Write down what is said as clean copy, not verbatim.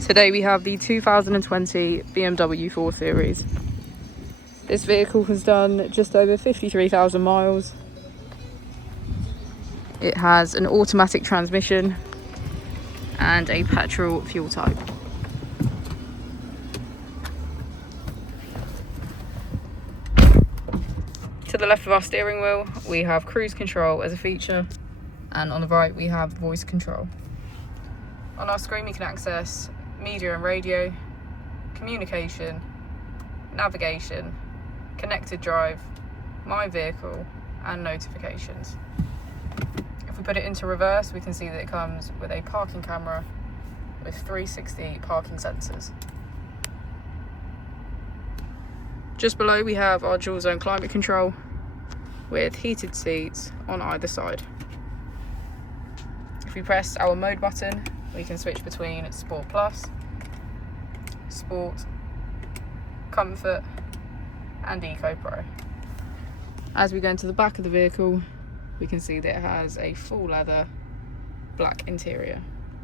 Today we have the 2020 BMW 4 Series. This vehicle has done just over 53,000 miles. It has an automatic transmission and a petrol fuel type. To the left of our steering wheel, we have cruise control as a feature, and on the right we have voice control. On our screen we can access media and radio, communication, navigation, connected drive, my vehicle, and notifications. If we put it into reverse, we can see that it comes with a parking camera with 360 parking sensors. Just below we have our dual zone climate control with heated seats on either side. If we press our mode button, we can switch between Sport Plus, Sport, Comfort, and Eco Pro. As we go into the back of the vehicle, we can see that it has a full leather black interior.